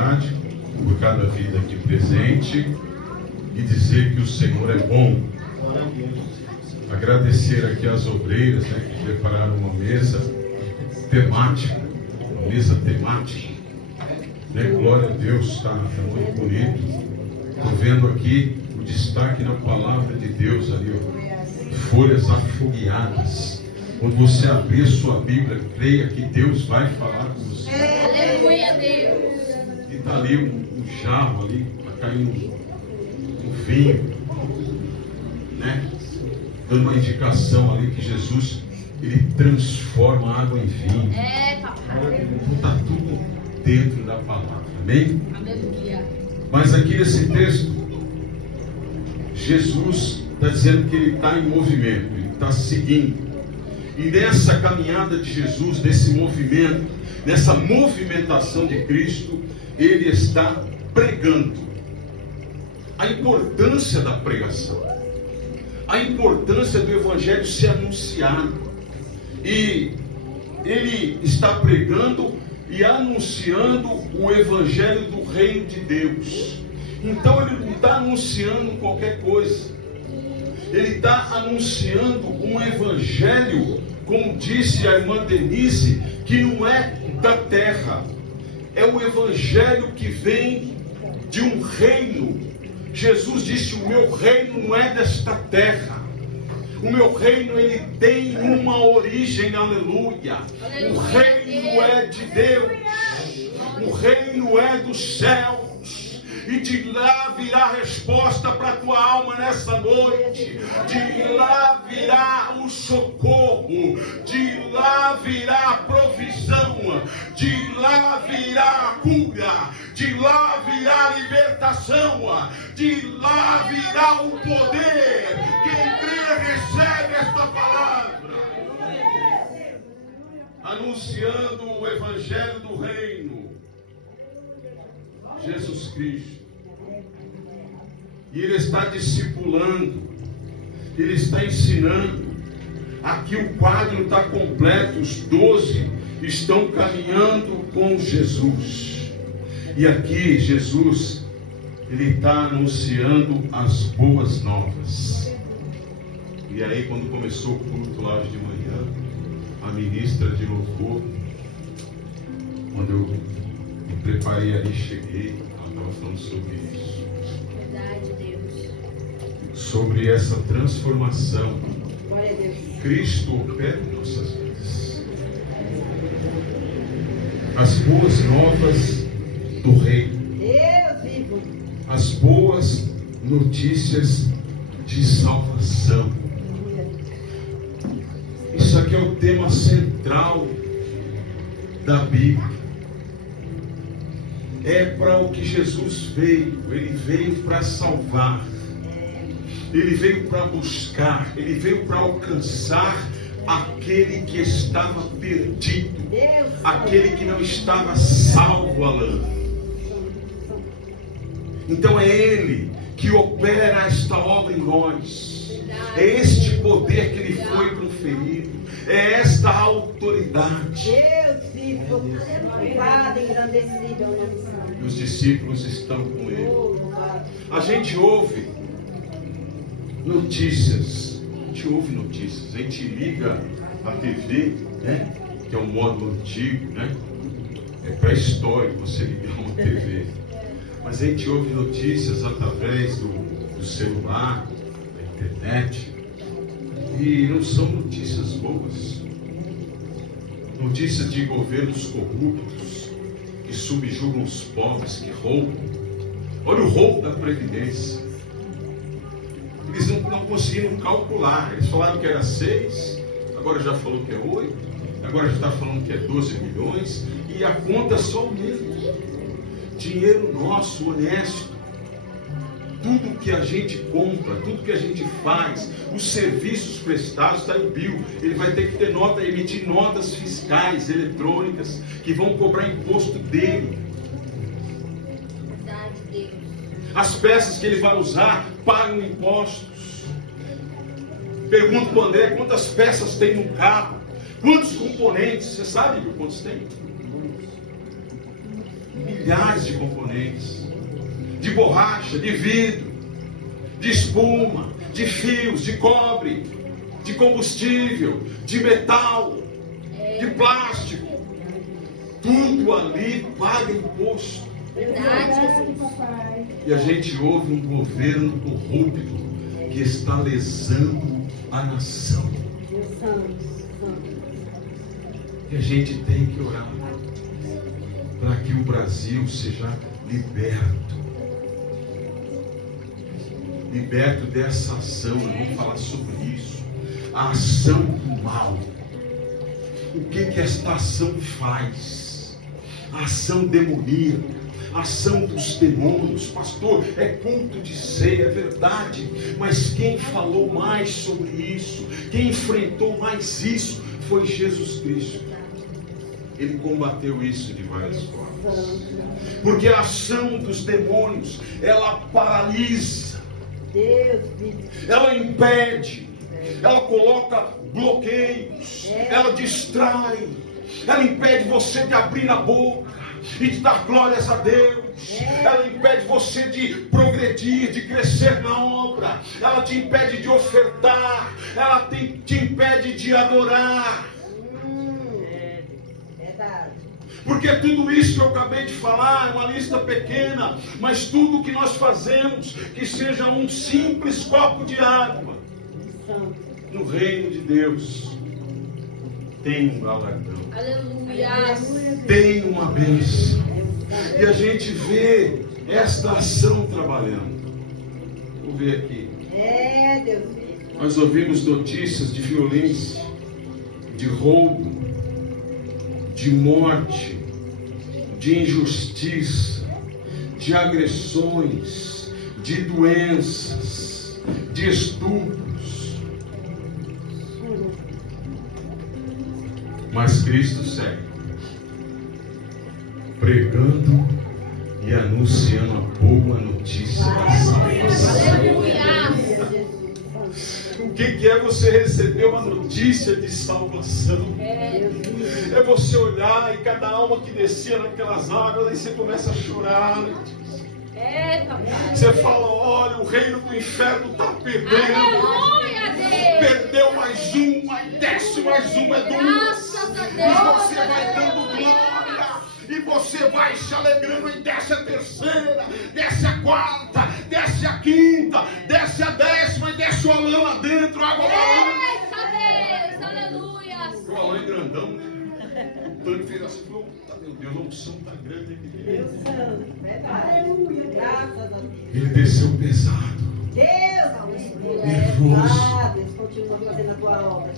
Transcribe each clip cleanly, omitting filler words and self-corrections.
oportunidade, por cada vida aqui presente, e dizer que o Senhor é bom. Agradecer aqui às obreiras, que prepararam uma mesa temática, glória a Deus, está muito bonito. Estou vendo aqui o destaque na palavra de Deus ali, ó. Folhas afogueadas. Quando você abrir sua Bíblia, creia que Deus vai falar com você. Aleluia, Deus. E está ali um jarro ali, está caindo um vinho, dando uma indicação ali que Jesus, ele transforma a água em vinho. Papai. Está tudo dentro da palavra, amém? Aleluia. Mas aqui nesse texto, Jesus está dizendo que ele está em movimento, ele está seguindo. E nessa caminhada de Jesus, nesse movimento, nessa movimentação de Cristo, ele está pregando. A importância da pregação, a importância do Evangelho ser anunciado. E ele está pregando e anunciando o Evangelho do Reino de Deus. Então ele não está anunciando qualquer coisa. Ele está anunciando um Evangelho, como disse a irmã Denise, que não é da terra. É o Evangelho que vem de um reino. Jesus disse: o meu reino não é desta terra. O meu reino, ele tem uma origem, aleluia. O reino é de Deus. O reino é dos céus. E de lá virá a resposta para a tua alma nessa noite. De lá virá o socorro. De lá virá a provisão. De lá virá a cura. De lá virá a libertação. De lá virá o poder. Quem crê recebe esta palavra. Anunciando o Evangelho do Reino. Jesus Cristo. E ele está discipulando, ele está ensinando. Aqui o quadro está completo, os 12 estão caminhando com Jesus. E aqui Jesus, ele está anunciando as boas novas. E aí quando começou o culto lá de manhã, a ministra de louvor, quando eu me preparei ali, cheguei, ela estava falando sobre isso. Verdade, Deus. Sobre essa transformação. Glória a Deus. Cristo opera em nossas vidas. As boas novas do reino. Deus vivo. As boas notícias de salvação. Isso aqui é o tema central da Bíblia. É para o que Jesus veio. Ele veio para salvar. Ele veio para buscar. Ele veio para alcançar aquele que estava perdido. Aquele que não estava salvo, Alain. Então é Ele que opera esta obra em nós. É este poder que Ele foi conferido. É esta autoridade. Deus vivo. Louvado, engrandecido. E os discípulos estão com Ele. A gente ouve notícias. A gente liga a TV, que é um modo antigo, é pré-histórico você ligar uma TV. Mas a gente ouve notícias através do celular, da internet, e não são notícias boas. Notícias de governos corruptos, que subjugam os pobres, que roubam. Olha o roubo da Previdência. Eles não conseguiram calcular. Eles falaram que era 6, agora já falou que é 8, agora já está falando que é 12 milhões, e a conta é só o mesmo. Dinheiro nosso, honesto. Tudo que a gente compra, tudo que a gente faz, os serviços prestados, está em bill. Ele vai ter que ter emitir notas fiscais eletrônicas que vão cobrar imposto dele. Verdade, Deus. As peças que ele vai usar pagam impostos. Pergunto para o André quantas peças tem no carro, quantos componentes. Você sabe quantos tem? milhares de componentes, de borracha, de vidro, de espuma, de fios, de cobre, de combustível, de metal, de plástico. Tudo ali paga imposto. Verdade, Jesus. E a gente ouve um governo corrupto que está lesando a nação. E a gente tem que orar para que o Brasil seja liberto. Liberto dessa ação. Eu vou falar sobre isso. A ação do mal. O que esta ação faz? A ação demoníaca. A ação dos demônios. Pastor, é culto de ceia, é verdade. Mas quem falou mais sobre isso, quem enfrentou mais isso, foi Jesus Cristo. Ele combateu isso de várias formas. Porque a ação dos demônios, ela paralisa, ela impede, ela coloca bloqueios, ela distrai, ela impede você de abrir a boca e de dar glórias a Deus. Ela impede você de progredir, de crescer na obra. Ela te impede de ofertar. Ela te impede de adorar. Porque tudo isso que eu acabei de falar é uma lista pequena, mas tudo que nós fazemos, que seja um simples copo de água, no reino de Deus, tem um galardão. Aleluia. Tem uma bênção. E a gente vê esta ação trabalhando. Vou ver aqui. Deus. Nós ouvimos notícias de violência, de roubo, de morte, de injustiça, de agressões, de doenças, de estupros. Mas Cristo segue pregando e anunciando a boa notícia da salvação. O que é você receber uma notícia de salvação? É você olhar e cada alma que descia naquelas águas, aí você começa a chorar. Você fala, olha, o reino do inferno está perdendo. Aleluia, Deus. Perdeu mais um, aí desce mais um, é duas. E você vai dando glória. E você vai se alegrando, e desce a terceira, desce a quarta, desce a quinta, desce a décima, e desce o alão lá dentro, água balão. Deus, aleluia. O alão é grandão, né? O tanque fez assim, falou, meu Deus, a unção está grande aqui dentro. Verdade. Graças a Deus. Ele desceu pesado, nervoso. Deus continua fazendo a tua obra.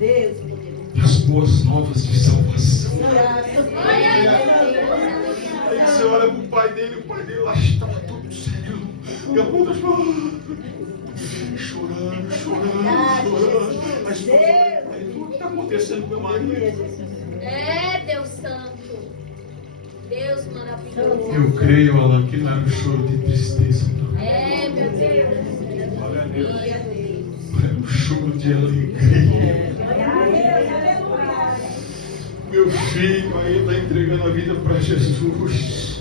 Deus, meu Deus. As boas novas de salvação. Aí você olha para o pai dele, o pai dele lá estava todo sério. E a ponta chorando. Mas aí o que está acontecendo com meu marido? Deus Santo. Deus maravilhoso. Eu creio, Alan, que não era um choro de tristeza. Meu Deus. Glória a Deus. É um choro de alegria. Meu filho aí está entregando a vida para Jesus.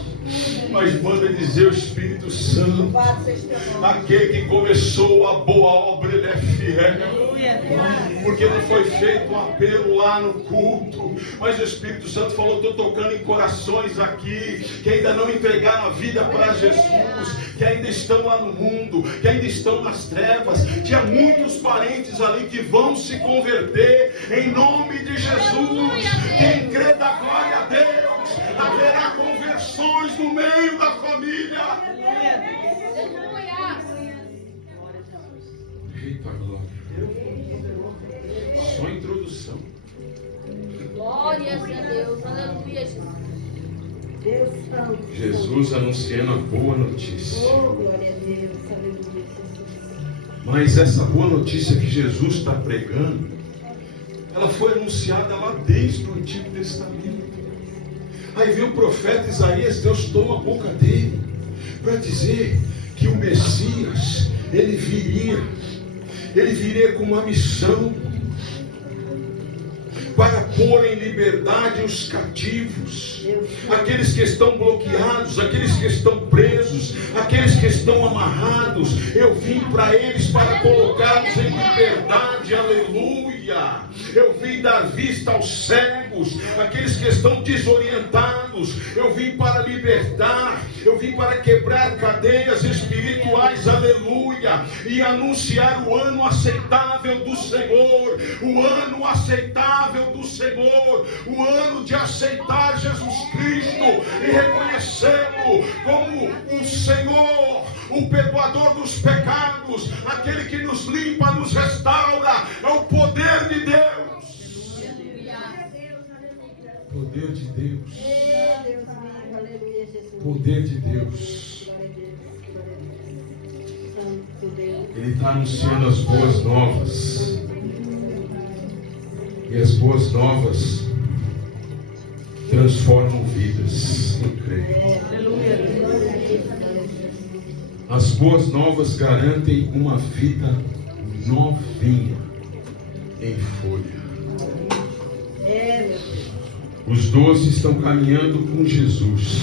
Mas manda dizer o Espírito Santo, aquele que começou a boa obra, ele é fiel. Porque não foi feito um apelo lá no culto, mas o Espírito Santo falou, estou tocando em corações aqui, que ainda não entregaram a vida para Jesus, que ainda estão lá no mundo, que ainda estão nas trevas. Tinha muitos parentes ali que vão se converter em nome de Jesus. Quem crê dá glória a Deus. Haverá conversões no meio da família. Eita glória. Só introdução. Glórias a Deus. Aleluia, Jesus. Deus Santo. Jesus anunciando a boa notícia. Oh, glória a Deus. Aleluia, Jesus. Mas essa boa notícia que Jesus está pregando, ela foi anunciada lá desde o Antigo Testamento. Aí vem o profeta Isaías, Deus toma a boca dele para dizer que o Messias, ele viria com uma missão, para pôr em liberdade os cativos, aqueles que estão bloqueados, aqueles que estão presos, aqueles que estão amarrados. Eu vim para eles para colocá-los em liberdade, aleluia. Eu vim dar vista aos cegos, aqueles que estão desorientados. Eu vim para libertar, eu vim para quebrar cadeias espirituais, aleluia, e anunciar o ano aceitável do Senhor, o ano aceitável do Senhor, o ano de aceitar Jesus Cristo e reconhecê-lo como o Senhor, o perdoador dos pecados, aquele que nos limpa, nos restaura. É o poder de Deus. Poder de Deus. Poder de Deus. Ele está anunciando as boas novas. E as boas novas transformam vidas. Eu creio. As boas novas garantem uma vida novinha em folha. Os 12 estão caminhando com Jesus.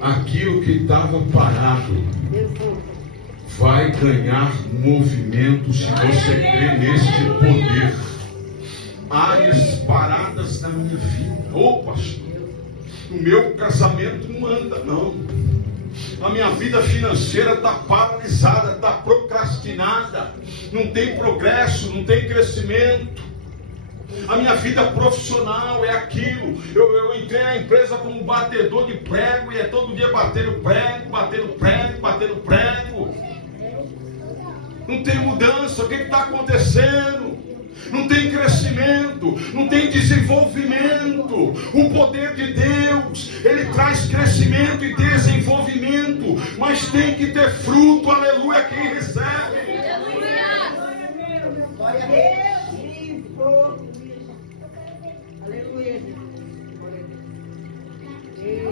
Aquilo que estava parado vai ganhar movimento se você crê neste poder. Áreas paradas na minha vida. Ô pastor, o meu casamento não anda não. A minha vida financeira está paralisada, está procrastinada. Não tem progresso, não tem crescimento. A minha vida profissional é aquilo. Eu entrei na empresa como batedor de prego e é todo dia batendo prego, batendo prego, batendo prego. Não tem mudança. O que está acontecendo? Não tem crescimento, não tem desenvolvimento. O poder de Deus, Ele traz crescimento e desenvolvimento, mas tem que ter fruto, aleluia, quem recebe. Glória a Deus. Aleluia.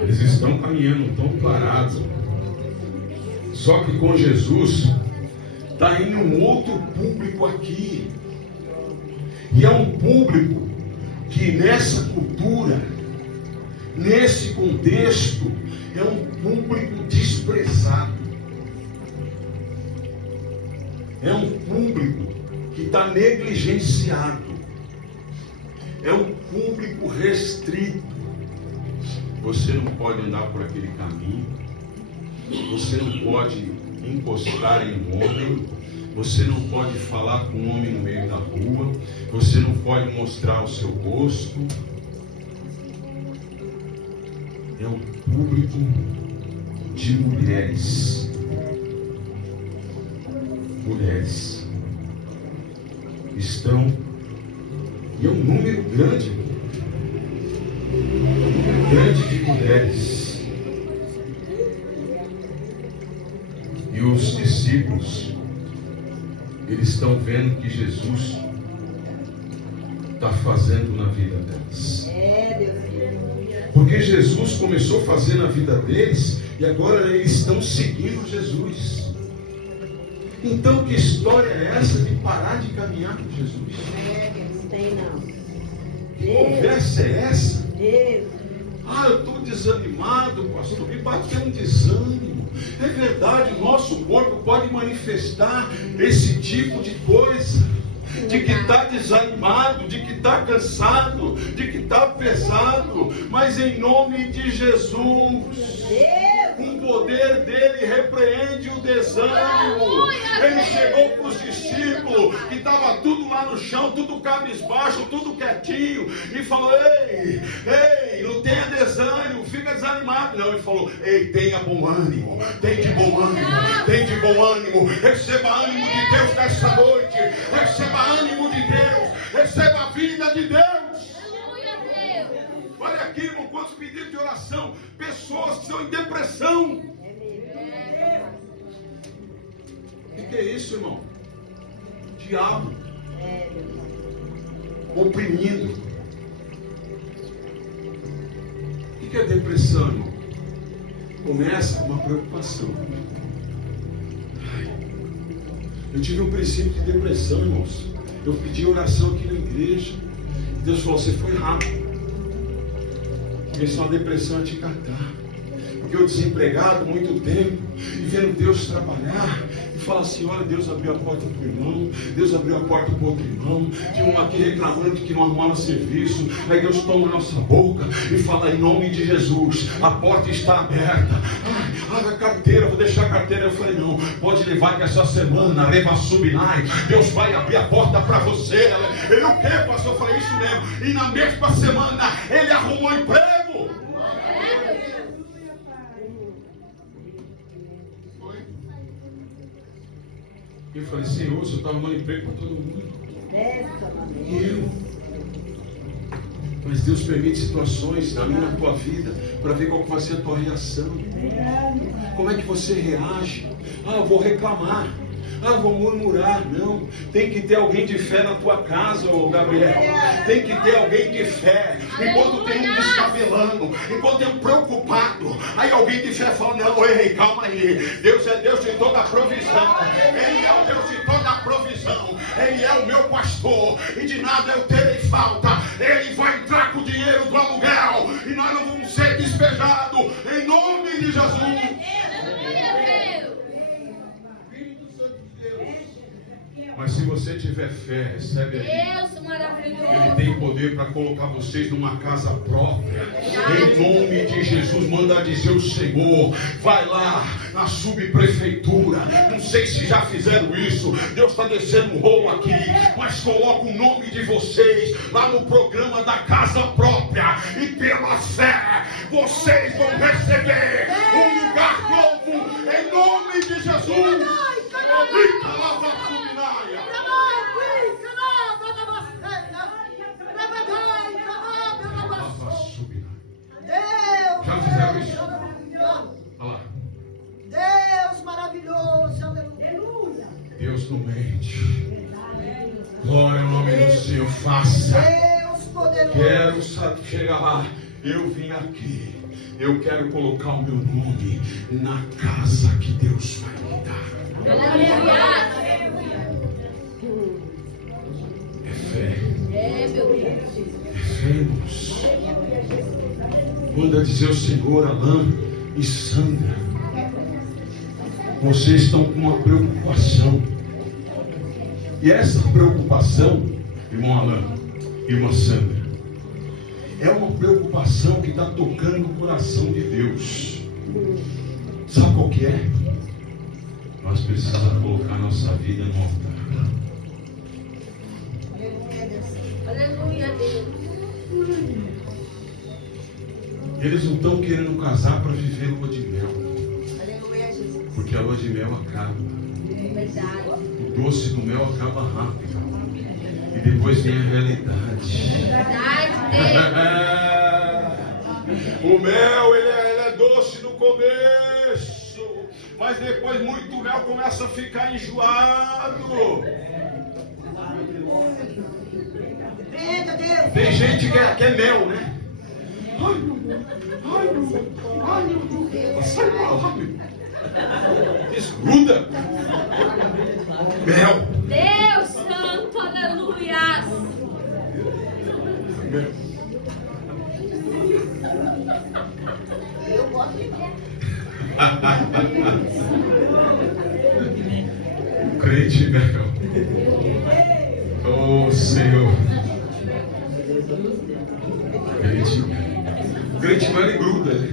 Eles estão caminhando, estão parados. Só que com Jesus está indo um outro público aqui. E é um público que nessa cultura, nesse contexto, é um público desprezado. É um público que está negligenciado. É um público restrito. Você não pode andar por aquele caminho. Você não pode encostar em um homem. Você não pode falar com um homem no meio da rua. Você não pode mostrar o seu rosto. É um público de mulheres. Mulheres estão, e é um número grande. Um número grande de mulheres. E os discípulos, eles estão vendo que Jesus está fazendo na vida delas. Porque Jesus começou a fazer na vida deles e agora eles estão seguindo Jesus. Então que história é essa de parar de caminhar com Jesus? Não tem não. Que conversa é essa? Deus. Ah, eu estou desanimado, pastor. Me bateu um desânimo. É verdade, o nosso corpo pode manifestar esse tipo de coisa. De que está desanimado, de que está cansado, de que está pesado. Mas em nome de Jesus, com o poder dele, repreende o desânimo. Ele chegou para os discípulos, que estava tudo lá no chão, tudo cabisbaixo, tudo quietinho, e falou: ei, não tenha desânimo, fica desanimado. Não, ele falou: ei, tenha bom ânimo, tem de bom ânimo, receba ânimo de Deus nessa noite, receba ânimo de Deus, receba a vida de Deus. Olha aqui, irmão, quantos pedidos de oração, pessoas que estão em depressão. O que é isso, irmão? Diabo oprimindo. O que é depressão, irmão? Começa com uma preocupação. Eu tive um princípio de depressão, irmãos. Eu pedi oração aqui na igreja. Deus falou, você foi rápido. Isso é uma depressão a te catar. Porque eu desempregado muito tempo, e vendo Deus trabalhar, e fala assim, olha, Deus abriu a porta para o irmão, Deus abriu a porta para o outro irmão, tinha um aqui reclamando que não arrumava serviço, aí Deus toma a nossa boca e fala, em nome de Jesus, a porta está aberta. A carteira, vou deixar a carteira. Eu falei, não, pode levar que essa semana, Deus vai abrir a porta para você. Ele, o que, pastor? Eu falei, isso mesmo. E na mesma semana, ele arrumou emprego. Eu falei, Senhor, você está arrumando emprego para todo mundo. E eu? Mas Deus permite situações na minha, na tua vida, para ver qual vai ser a tua reação. Como é que você reage? Eu vou reclamar. Vou murmurar. Não. Tem que ter alguém de fé na tua casa, Gabriel. Tem que ter alguém de fé. Enquanto tem um descabelando, enquanto tem um preocupado, aí alguém de fé fala, não, ei, calma aí. Deus é Deus de toda a provisão. Ele é o Deus de toda a provisão. Ele é o meu pastor. E de nada eu terei falta. Ele vai entrar com o dinheiro do aluguel. E nós não vamos ser despejados. Em nome de Jesus. Mas se você tiver fé, recebe aí. Deus maravilhoso. Ele tem poder para colocar vocês numa casa própria. Em nome de Jesus, manda dizer o Senhor. Vai lá na subprefeitura. Não sei se já fizeram isso. Deus está descendo um rolo aqui. Mas coloca o nome de vocês lá no programa da casa própria. E pela fé, vocês vão receber um lugar novo. Em nome de Jesus. Já fizeram isso? Olha lá. Deus maravilhoso, aleluia. Deus não mente. Glória ao nome do Senhor. Faça. Deus poderoso. Quero chegar lá. Eu vim aqui. Eu quero colocar o meu nome na casa que Deus vai me dar. É fé. É, meu Deus. É fé, irmãos. Manda dizer o Senhor, Alain e Sandra. Vocês estão com uma preocupação. E essa preocupação, irmão Alain, irmã Sandra, é uma preocupação que está tocando o coração de Deus. Sabe qual que é? Nós precisamos colocar nossa vida no altar. Aleluia, Deus. Eles não estão querendo casar para viver lua de mel. Aleluia, Jesus. Porque a lua de mel acaba. Verdade. O doce do mel acaba rápido. E depois vem a realidade. Verdade, Deus. O mel, ele é doce no começo. Mas depois muito mel começa a ficar enjoado. Tem gente que quer mel, né? Ai, sai mal rápido. Desgruda. Mel. Deus santo, aleluia. Mel. Eu gosto de mel. Crente mel. Oh Senhor. Crente mel. Crente mel e gruda, né?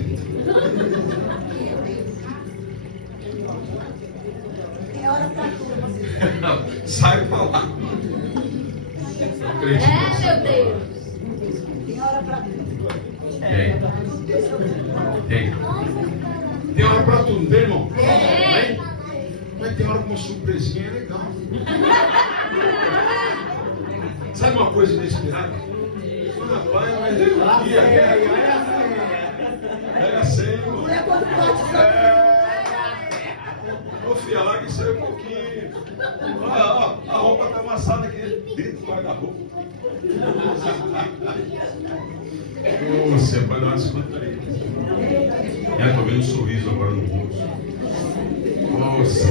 Sai pra lá. Crente É, meu Deus. Tem hora pra tudo. Tem hora pra tudo, não tem, irmão? Tem. Mas tem hora com uma surpresinha legal. Sabe uma coisa inesperada? Rapaz, mas eu aqui, é assim, irmão. Ô filha, larga isso aí um pouquinho. Olha, a roupa tá amassada aqui dentro do guarda-roupa. Você vai dar uma espantaria. Tô vendo um sorriso agora no rosto. Nossa.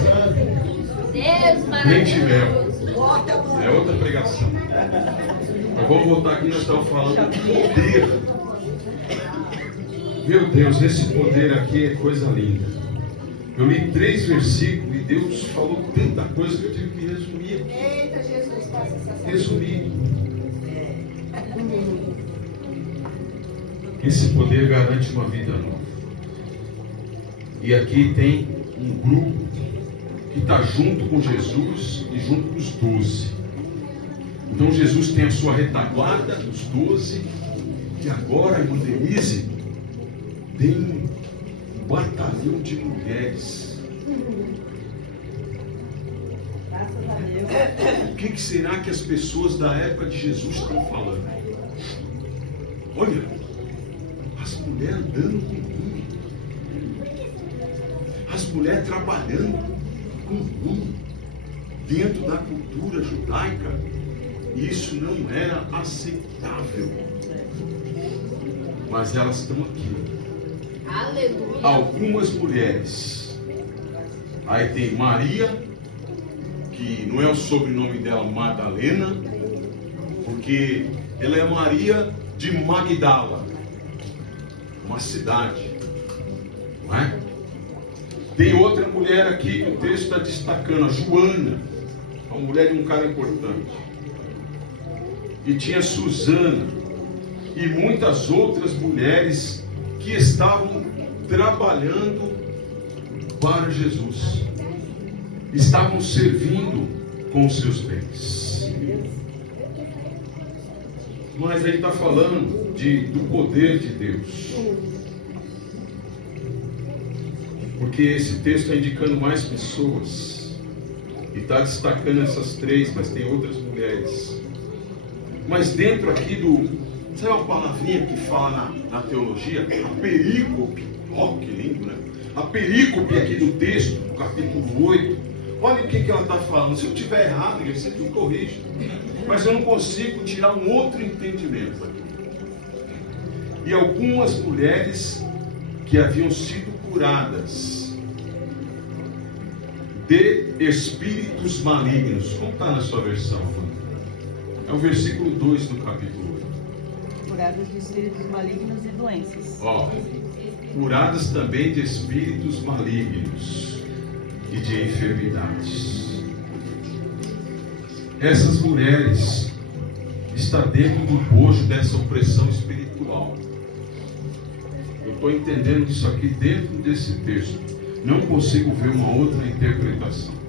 Deus Crente mel. maravilhoso. É outra pregação. Mas vamos voltar aqui, nós estamos falando de poder. Meu Deus, esse poder aqui é coisa linda. Eu li 3 versículos e Deus falou tanta coisa que eu tive que resumir aqui. Eita, Jesus, faça essa Resumir. Esse poder garante uma vida nova. E aqui tem um grupo que está junto com Jesus e junto com os 12. Então Jesus tem a sua retaguarda dos 12. E agora, irmã Denise, tem um batalhão de mulheres. Graças a Deus. O que será que as pessoas da época de Jesus estão falando? Olha, as mulheres andando com rum, as mulheres trabalhando com rum, dentro da cultura judaica, isso não era aceitável. Mas elas estão aqui. Aleluia. Algumas mulheres. Aí tem Maria, que não é o sobrenome dela Madalena, porque ela é Maria de Magdala, uma cidade, não é? Tem outra mulher aqui que o texto está destacando, a Joana, uma mulher de um cara importante. E tinha Susana e muitas outras mulheres que estavam trabalhando para Jesus, estavam servindo com os seus bens. Mas ele está falando do poder de Deus, porque esse texto está indicando mais pessoas e está destacando essas 3, mas tem outras mulheres. Mas dentro aqui sabe uma palavrinha que fala na teologia? A perícope. Ó, que lindo, né? A perícope aqui do texto, do capítulo 8. Olha o que ela está falando. Se eu estiver errado, você me corrige. Mas eu não consigo tirar um outro entendimento aqui. E algumas mulheres que haviam sido curadas de espíritos malignos. Como está na sua versão, mano? É o versículo 2 do capítulo 8. Curadas de espíritos malignos e doenças. Ó, curadas também de espíritos malignos e de enfermidades. Essas mulheres estão dentro do bojo dessa opressão espiritual. Eu estou entendendo isso aqui dentro desse texto. Não consigo ver uma outra interpretação.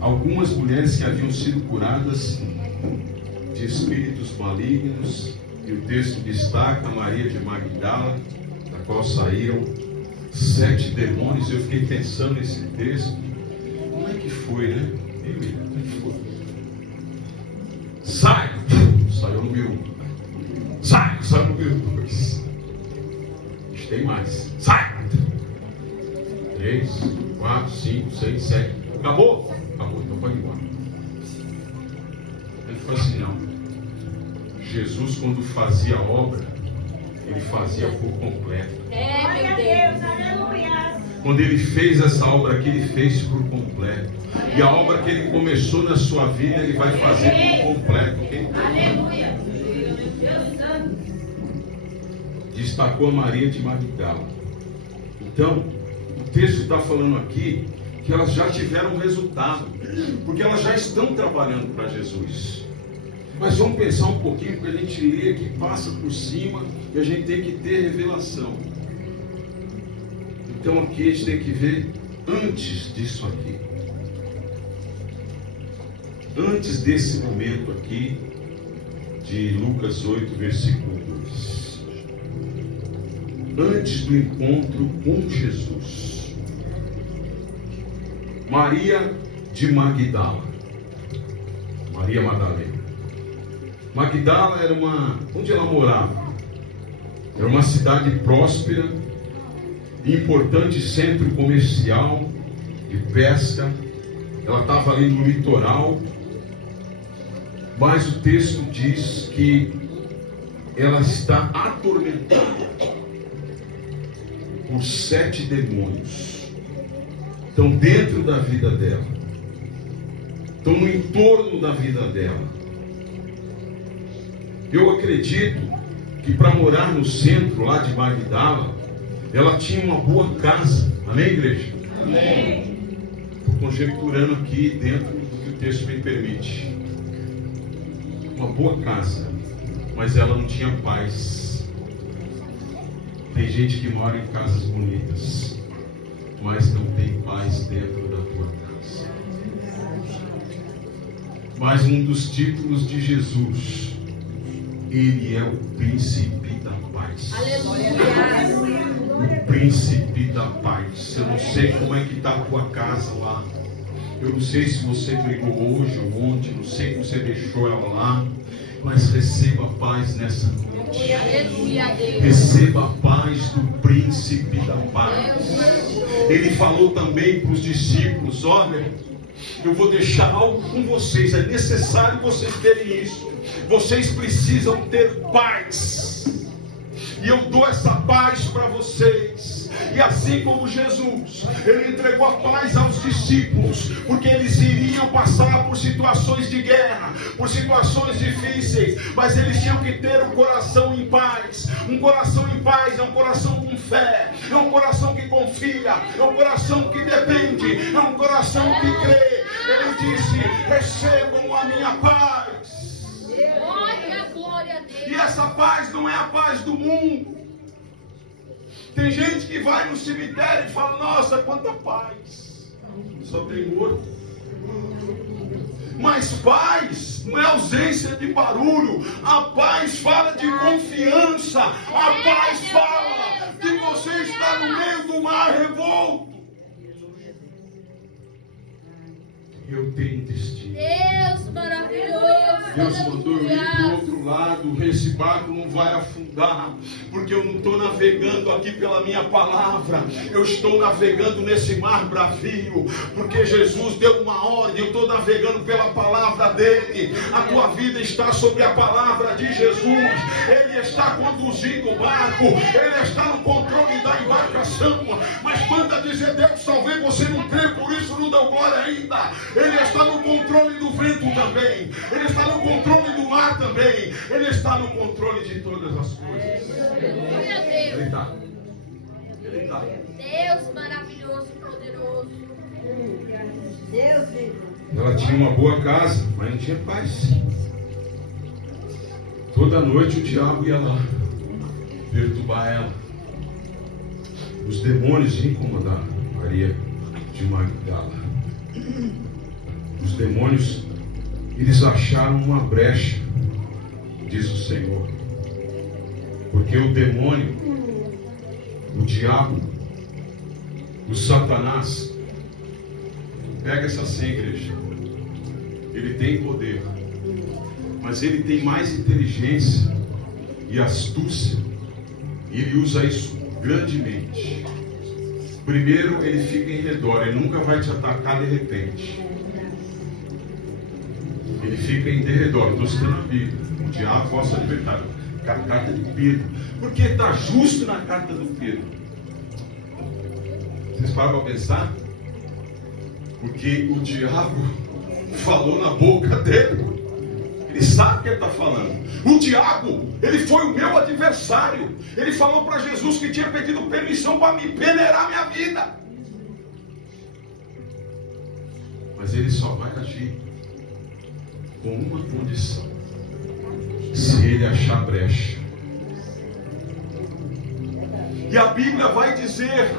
Algumas mulheres que haviam sido curadas de espíritos malignos, e o texto destaca Maria de Magdala, da qual saíram 7 demônios. Eu fiquei pensando nesse texto, como é que foi, né? Como é que foi? Sai! Saiu o número 1. Sai! Saiu o número 2. Tem mais. Sai! 3, 4, 5, 6, 7. Acabou? Acabou, então pode ir embora. Ele falou assim, não. Jesus, quando fazia a obra, ele fazia por completo. Meu Deus. Aleluia. Quando ele fez essa obra aqui, ele fez por completo. E a obra que ele começou na sua vida, ele vai fazer por completo. Okay? Aleluia. Deus Santo. Destacou a Maria de Magdala. Então, o texto está falando aqui que elas já tiveram resultado, porque elas já estão trabalhando para Jesus. Mas vamos pensar um pouquinho, porque a gente lê aqui, passa por cima, e a gente tem que ter revelação. Então aqui a gente tem que ver antes disso aqui. Antes desse momento aqui, de Lucas 8, versículo 2. Antes do encontro com Jesus. Maria de Magdala. Maria Madalena. Magdala era onde ela morava? Era uma cidade próspera, importante centro comercial, de pesca. Ela estava ali no litoral. Mas o texto diz que ela está atormentada. por 7 demônios. Estão dentro da vida dela. Estão no entorno da vida dela. Eu acredito que para morar no centro lá de Magdala, ela tinha uma boa casa. Amém, igreja? Amém. Estou conjecturando aqui dentro do que o texto me permite. Uma boa casa, mas ela não tinha paz. Tem gente que mora em casas bonitas, mas não tem paz dentro da tua casa. Mas um dos títulos de Jesus, Ele é o príncipe da paz. Aleluia. O príncipe da paz. Eu não sei como é que está a tua casa lá. Eu não sei se você brigou hoje ou ontem. Não sei como você deixou ela lá. Mas receba a paz nessa noite. Aleluia, Deus. Receba a paz do príncipe da paz. Ele falou também para os discípulos: olha, eu vou deixar algo com vocês. É necessário vocês terem isso. Vocês precisam ter paz. E eu dou essa paz para vocês. E assim como Jesus, Ele entregou a paz aos discípulos, porque eles iriam passar por situações de guerra, por situações difíceis, mas eles tinham que ter um coração em paz. Um coração em paz é um coração com fé, é um coração que confia, é um coração que depende, é um coração que crê. Ele disse: recebam a minha paz. Glória a Deus. E essa paz não é a paz do mundo. Tem gente que vai no cemitério e fala: nossa, quanta paz. Só tem morto. Mas paz não é ausência de barulho. A paz fala de confiança. A paz fala de você estar no meio do mar revolto. Eu tenho destino. Deus maravilhoso. Deus mandou eu ir para o outro lado. Esse barco não vai afundar, porque eu não estou navegando aqui pela minha palavra. Eu estou navegando nesse mar bravio, porque Jesus deu uma ordem. Eu estou navegando pela palavra dele. A tua vida está sobre a palavra de Jesus. Ele está conduzindo o barco. Ele está no controle da embarcação. Mas manda dizer: Deus, salvei, você não crê, por isso não deu glória ainda. Ele está no controle do vento também. Ele está no controle do mar também. Ele está no controle de todas as coisas. Ele está. Ele está. Deus maravilhoso e poderoso. Deus vivo. Ela tinha uma boa casa, mas não tinha paz. Toda noite o diabo ia lá perturbar ela. Os demônios iam incomodar Maria de Magdala. Os demônios, eles acharam uma brecha, diz o Senhor. Porque o demônio, o diabo, o Satanás, pega essa senha, igreja. Ele tem poder, mas ele tem mais inteligência e astúcia, e ele usa isso grandemente. Primeiro, ele fica em redor, ele nunca vai te atacar de repente. Ele fica em derredor. Estou citando a Bíblia. O diabo, vosso adversário. A carta de Pedro. Porque está justo na carta do Pedro. Vocês param para pensar? Porque o diabo falou na boca dele. Ele sabe o que ele está falando. O diabo, ele foi o meu adversário. Ele falou para Jesus que tinha pedido permissão para me peneirar minha vida. Mas ele só vai agir com uma condição: se ele achar brecha. E a Bíblia vai dizer: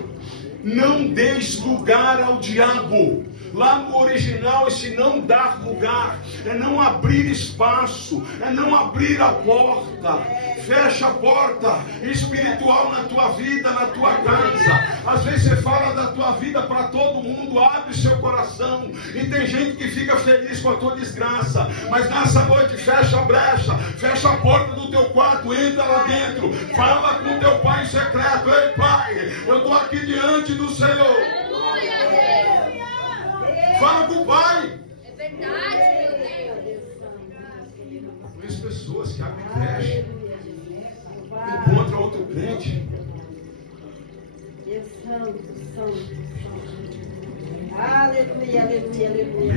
não deis lugar ao diabo. Lá no original, esse não dar lugar é não abrir espaço, é não abrir a porta. Fecha a porta espiritual na tua vida, na tua casa. Às vezes você fala da tua vida para todo mundo, abre seu coração. E tem gente que fica feliz com a tua desgraça. Mas nessa noite fecha a brecha, fecha a porta do teu quarto, entra lá dentro, fala com teu pai em secreto: ei, pai, eu estou aqui diante do Senhor. Fala com o pai. É verdade, meu Deus. Eu conheço pessoas que abrem brecha, encontram outro crente santo, santo. Aleluia, aleluia, aleluia.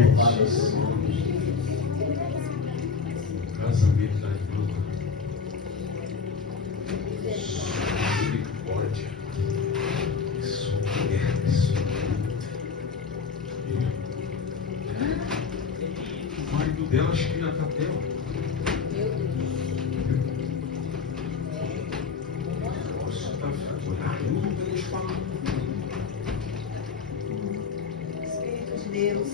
Casamento da irmã. Misericórdia. Isso é isso. O marido dela acho que já está até. Nossa, tá olhando, deixa eu falar. Espírito de Deus.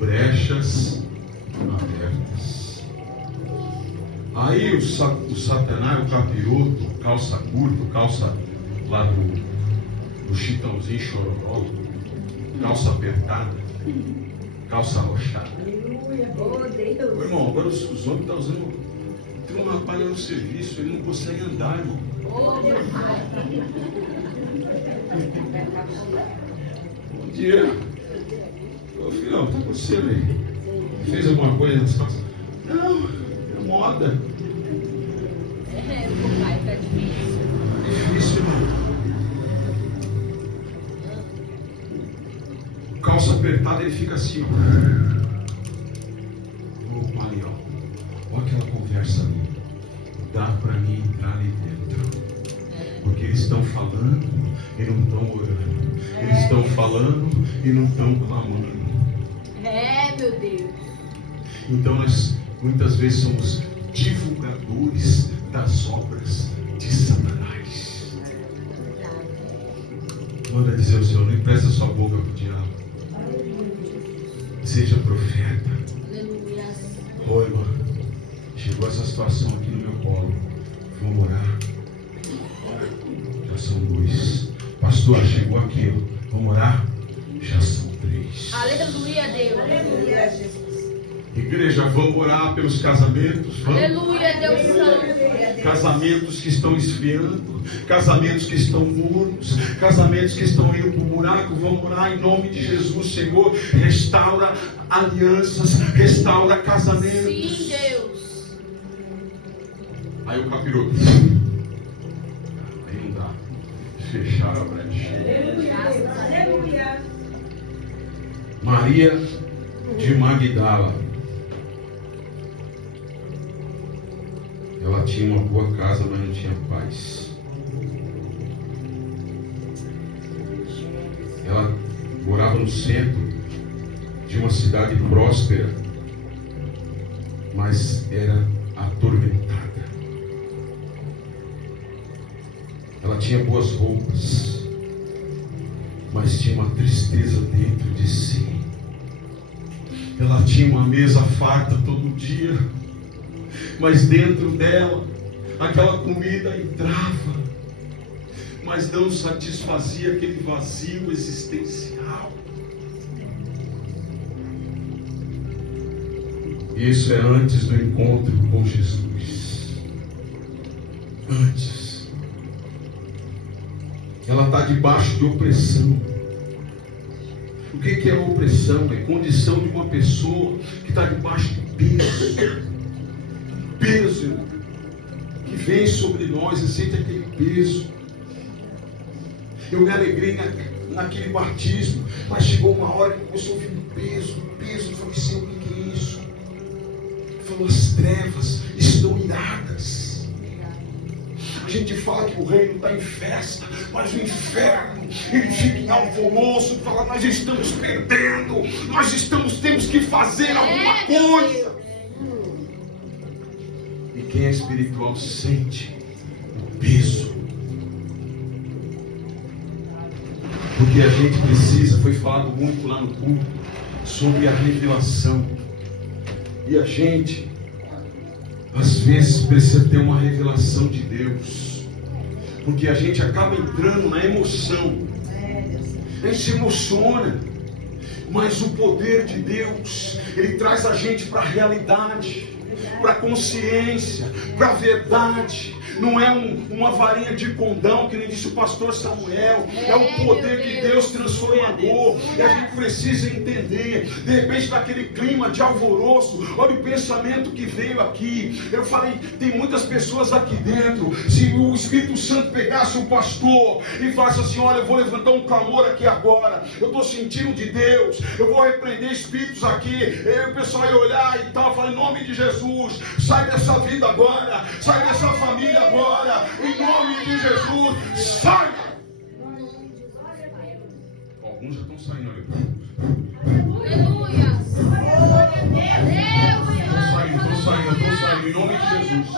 Brechas abertas. Aí o Satanás, o capiroto, calça curta, calça lá do Chitãozinho Chororó, calça apertada, calça arrochada. Aleluia. Oh, Ô, Deus. irmão, agora os homens estão usando. Tem uma palha no serviço, ele não consegue andar, irmão. Oh, meu Pai. Bom dia. Ô filhão, o que tá acontecendo aí? Fez alguma coisa nessa casa? Não, é moda. Meu Pai, tá difícil. Difícil, irmão. Calça apertada, ele fica assim, ó. Opa, ali, ó. Olha aquela conversa ali. Dá pra mim entrar ali dentro. Porque eles estão falando e não estão orando. Eles estão falando e não estão clamando. Meu Deus. Então nós muitas vezes somos divulgadores das obras de Satanás. Manda dizer ao Senhor, não empresta sua boca para o diabo. Seja profeta. Aleluia. Ô irmã, chegou essa situação aqui no meu colo. Vamos orar. Já são 2. Pastor, chegou aquilo. Vamos orar? Já são 3. Aleluia, Deus. Aleluia, Jesus. Igreja, vamos orar pelos casamentos. Vamos. Aleluia, Deus Santo. Casamentos que estão esfriando, casamentos que estão mornos, casamentos que estão indo para o buraco. Vamos orar em nome de Jesus, Senhor. Restaura alianças, restaura casamentos. Sim, Deus. Aí o capiroto. Aí não dá. Fecharam a brecha. Aleluia. Maria de Magdala. Ela tinha uma boa casa, mas não tinha paz. Ela morava no centro de uma cidade próspera, mas era atormentada. Ela tinha boas roupas, mas tinha uma tristeza dentro de si. Ela tinha uma mesa farta todo dia, mas dentro dela aquela comida entrava, mas não satisfazia aquele vazio existencial. Isso é antes do encontro com Jesus. Antes. Ela está debaixo de opressão. O que é opressão? É condição de uma pessoa que está debaixo de peso. Peso que vem sobre nós e sente aquele peso. Eu me alegrei naquele batismo, mas chegou uma hora que começou a ouvir um peso. Eu falei, Senhor, o que é isso? Ele falou, as trevas estão iradas. A gente fala que o reino está em festa, mas o inferno, ele fica em alvoroço, fala, nós estamos perdendo, temos que fazer alguma coisa. E quem é espiritual sente o peso. Porque a gente precisa, foi falado muito lá no culto, sobre a revelação. E a gente às vezes precisa ter uma revelação de Deus, porque a gente acaba entrando na emoção, a gente se emociona, mas o poder de Deus, ele traz a gente para a realidade. para a consciência, para a verdade. Não é uma varinha de condão, que nem disse o pastor Samuel. É o poder de Deus transformador. E a gente precisa entender. De repente, naquele clima de alvoroço, olha o pensamento que veio aqui. Eu falei, tem muitas pessoas aqui dentro. Se o Espírito Santo pegasse o pastor e falasse assim: olha, eu vou levantar um clamor aqui agora, eu estou sentindo de Deus, eu vou repreender espíritos aqui. E o pessoal ia olhar e tal, falar: em nome de Jesus, sai dessa vida agora, sai dessa família agora, em nome de Jesus, saia! Alguns já estão saindo ali. Aleluia. Estão saindo, em nome de Jesus.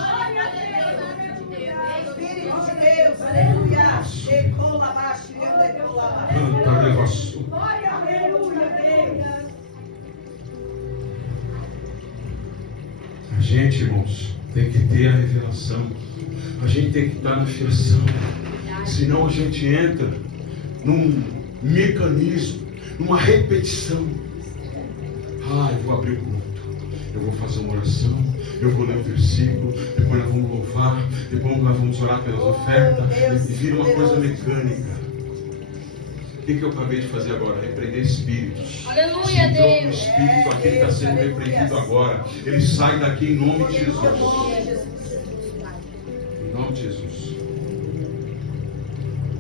Espírito de Deus, aleluia. Decola abaixo, decola abaixo. Canta, levaçou. Aleluia, Deus. A gente, irmãos, tem que ter a revelação. A gente tem que estar na fiação. Senão a gente entra num mecanismo, numa repetição. Eu vou abrir o culto, eu vou fazer uma oração, eu vou ler um versículo, depois nós vamos louvar, depois nós vamos orar pelas ofertas, e vira uma coisa mecânica. O que eu acabei de fazer agora? Repreender espíritos. Aleluia, Se entrou um Deus. espírito aqui, está sendo repreendido agora. Ele sai daqui em nome de Jesus. Em nome de Jesus.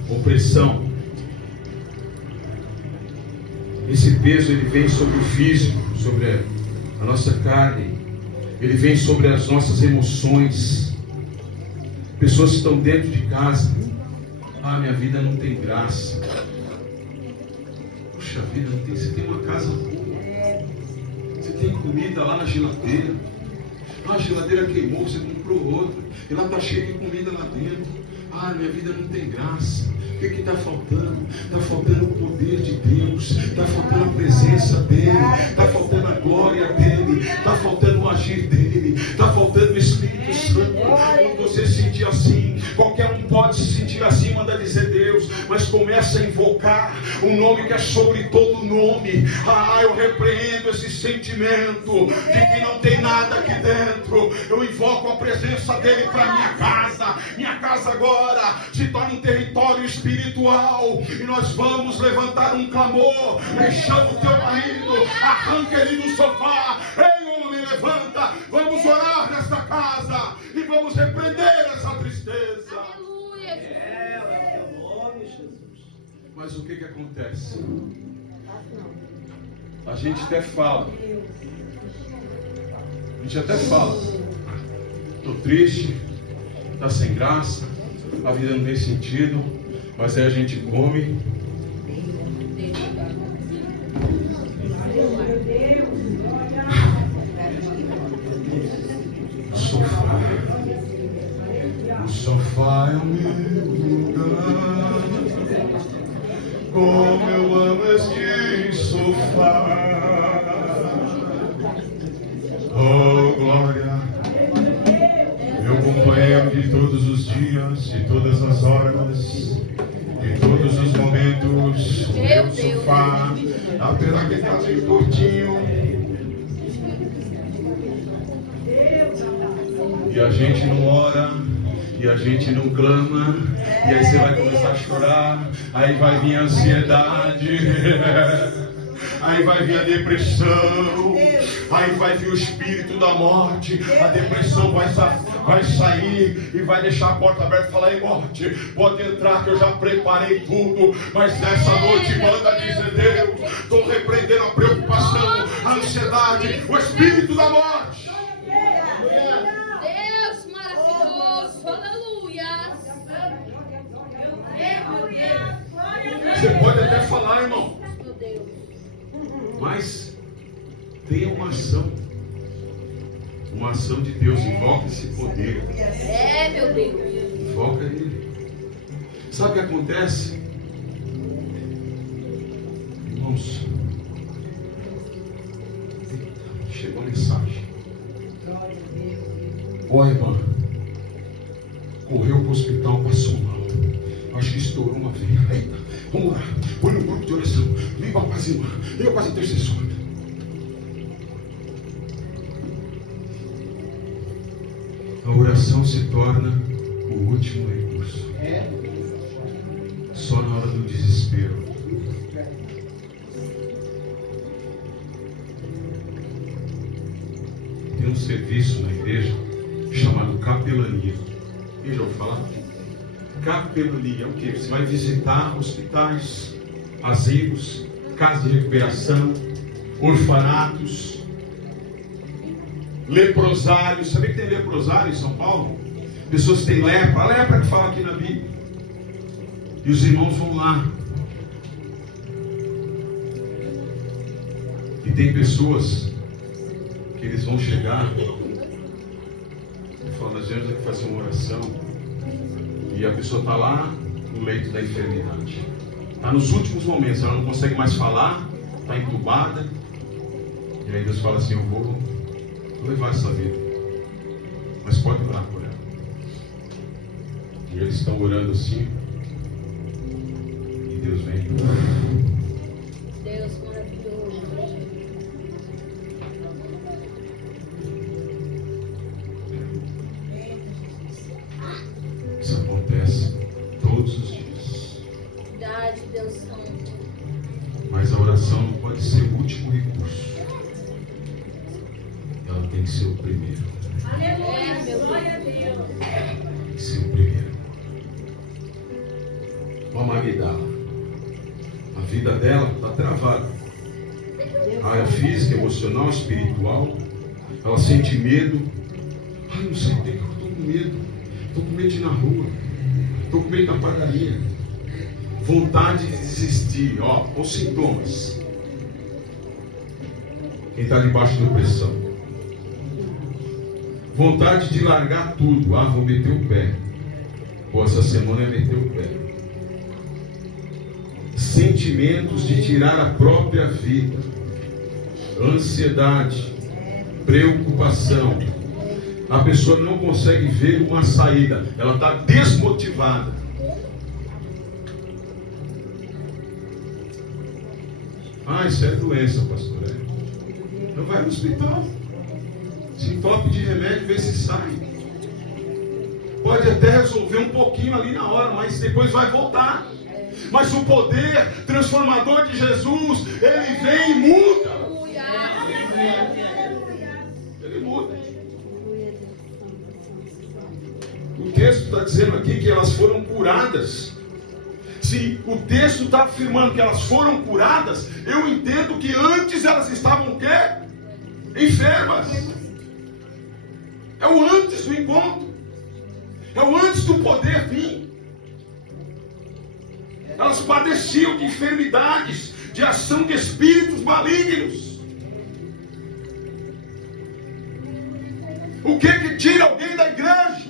Opressão. Esse peso, ele vem sobre o físico, sobre a nossa carne. Ele vem sobre as nossas emoções. Pessoas que estão dentro de casa. Minha vida não tem graça. Puxa vida, não tem, você tem uma casa boa. Você tem comida lá na geladeira. A geladeira queimou, você comprou outra. E lá está cheio de comida lá dentro. Minha vida não tem graça. O que está faltando? Está faltando o poder de Deus. Está faltando a presença dEle. Está faltando a glória dEle. Está faltando o agir dEle. Está faltando o Espírito Santo. Quando você se sentir assim, qualquer um pode se sentir assim, manda dizer Deus. Mas começa a invocar o nome que é sobre todo nome. Eu repreendo esse sentimento de que não tem nada aqui dentro. Eu invoco a presença dEle para minha casa. Minha casa agora se torna um território espiritual. E nós vamos levantar um clamor. Chama o teu marido, arranca ele do sofá. Ei, homem, levanta. Vamos orar nesta casa e vamos repreender essa tristeza. Aleluia. Mas o que acontece? A gente até fala. Estou triste, está sem graça, a vida não tem sentido. Mas aí a gente come. O sofá é o meu lugar. Como eu amo este sofá. Oh, glória. Meu companheiro de todos os dias, de todas as horas, de todos os momentos, o meu sofá, apesar que está bem curtinho. E a gente não ora, e a gente não clama, e aí você vai começar a chorar, aí vai vir a ansiedade, aí vai vir a depressão, aí vai vir o espírito da morte, a depressão vai sair e vai deixar a porta aberta e falar: ei, morte, pode entrar que eu já preparei tudo. Mas nessa noite manda dizer Deus: estou repreendendo a preocupação, a ansiedade, o espírito da morte. Deus maravilhoso, aleluia. Você pode até falar, irmão, Meu Deus. mas tenha uma ação de Deus. Invoca esse poder. Meu Deus. Invoca ele. Sabe o que acontece? Irmãos, chegou a mensagem. Olha, irmã, correu para o hospital, passou mal. Acho que estourou uma veia. Eita, vamos lá, põe no grupo de oração. Liga para as irmãs, liga para as intercessões. a oração se torna o último recurso. Só na hora do desespero. Tem um serviço na igreja chamado capelania. Quem já ouviu falar? Capelania é o quê? Você vai visitar hospitais, asilos, casas de recuperação, orfanatos, leprosários. Sabia que tem leprosário em São Paulo? Pessoas que têm lepra. A lepra que fala aqui na Bíblia. E os irmãos vão lá. E tem pessoas que eles vão chegar e falar, nós viemos aqui fazer uma oração. E a pessoa está lá no leito da enfermidade. Está nos últimos momentos, ela não consegue mais falar, está entubada. E aí Deus fala assim, eu vou levar essa vida. Mas pode orar por ela. E eles estão orando assim. E Deus vem. Deus maravilhoso. Isso acontece todos os dias. Verdade, Deus Santo. Mas a oração não pode ser o último recurso. Ela tem que ser o primeiro. Aleluia, meu Deus. Tem que ser o primeiro. Uma Magdala. A vida dela está travada. A área física, emocional, espiritual. Ela sente medo. Ai, não sei por que eu estou com medo. Estou com medo de ir na rua. Estou com medo da padaria. Vontade de desistir. Ó, os sintomas. Quem está debaixo de opressão. Vontade de largar tudo. Ah, vou meter o pé. Pô, essa semana é meter o pé. Sentimentos de tirar a própria vida. Ansiedade. Preocupação. A pessoa não consegue ver uma saída. Ela está desmotivada. Ah, isso é doença, pastor. Então vai no hospital. Se entope de remédio, vê se sai. Pode até resolver um pouquinho ali na hora, mas depois vai voltar. Mas o poder transformador de Jesus, ele vem e muda. Ele muda. O texto está dizendo aqui que elas foram curadas. Se o texto está afirmando que elas foram curadas, eu entendo que antes elas estavam o quê? Enfermas. É o antes do encontro. É o antes do poder vir. Elas padeciam de enfermidades, de ação de espíritos malignos. O que tira alguém da igreja?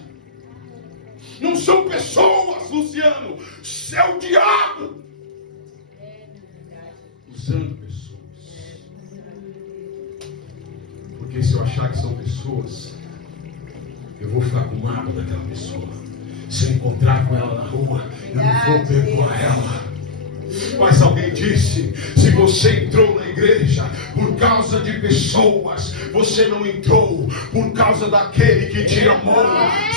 Não são pessoas, Luciano. É o diabo usando pessoas. Porque se eu achar que são pessoas, eu vou ficar com mágoa daquela pessoa. Se eu encontrar com ela na rua, eu não vou perdoar ela. Mas alguém disse, se você entrou na igreja por causa de pessoas, você não entrou por causa daquele que te amou.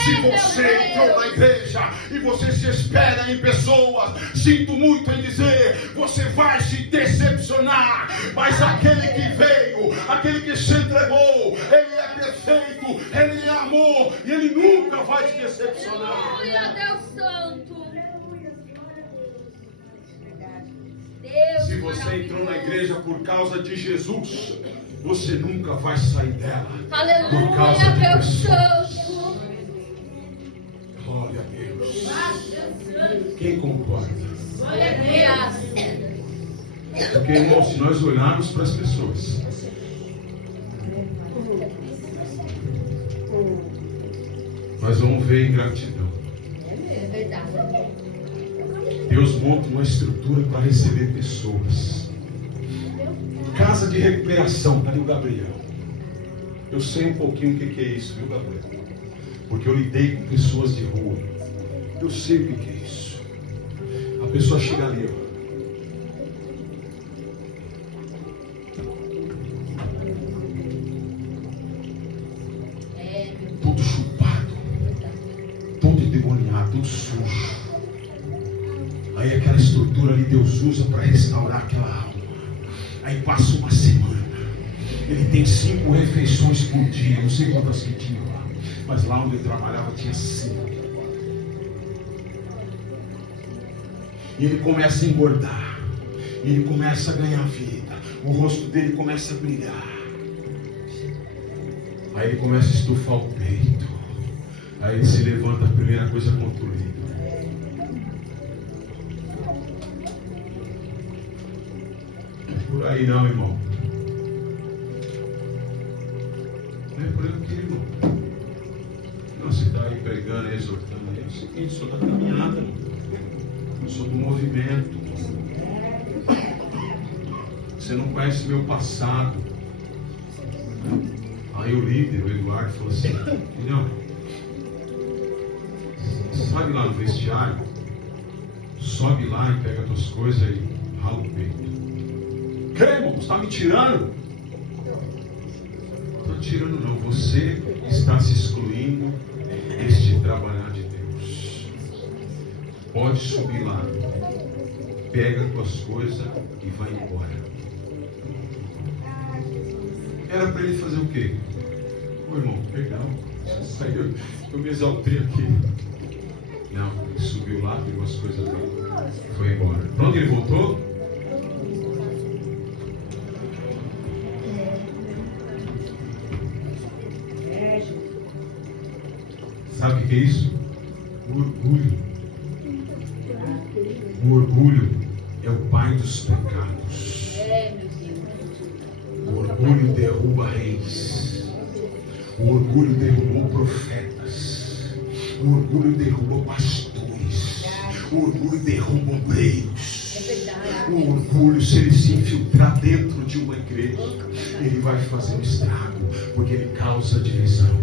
Se você entrou na igreja e você se espera em pessoas, sinto muito em dizer, você vai se decepcionar. Mas aquele que veio, aquele que se entregou, ele é perfeito, ele é amor, e ele nunca vai te decepcionar. Aleluia, Deus Santo. Se você entrou na igreja por causa de Jesus, você nunca vai sair dela. Por causa Aleluia, de Deus pessoas. Santo. Glória a Deus. Quem concorda? Aleluia. Porque, irmão, se nós olharmos para as pessoas, nós vamos ver ingratidão. É verdade. Deus monta uma estrutura para receber pessoas. Casa de recuperação. Cadê o Gabriel? Eu sei um pouquinho o que é isso, viu, Gabriel? Porque eu lidei com pessoas de rua. Eu sei o que é isso. A pessoa chega ali, ó. Tudo chupado. tudo sujo. Aí aquela estrutura ali Deus usa para restaurar aquela alma. Aí passa uma semana. Ele tem 5 refeições por dia. Não sei quantas que tinha lá, mas lá onde ele trabalhava tinha 5. E ele começa a engordar. E ele começa a ganhar vida. O rosto dele começa a brilhar. Aí ele começa a estufar o peito. Aí ele se levanta, a primeira coisa contra o líder. Por aí não, irmão. Não é por aqui, irmão. Não, você está aí pregando, exortando aí. É o seguinte, sou da caminhada, irmão. Eu sou do movimento. Você não conhece meu passado. Aí o líder, o Eduardo, falou assim: filhão, sabe lá no vestiário? Sobe lá e pega as tuas coisas e rala o peito. Que, irmão? Você está me tirando? Não estou tirando não. Você está se excluindo deste trabalhar de Deus. Pode subir lá. Pega as tuas coisas e vai embora. Era para ele fazer o quê? Ô irmão, perdão. Aí eu me exaltei aqui. Não, ele subiu lá, pegou as coisas dele, foi embora. Para onde ele voltou? Sabe o que é isso? O orgulho. O orgulho é o pai dos pecados. O orgulho derruba reis. O orgulho derrubou profetas. O orgulho derruba pastores. O orgulho derruba obreiros. O orgulho, se ele se infiltrar dentro de uma igreja, ele vai fazer um estrago, porque ele causa divisão.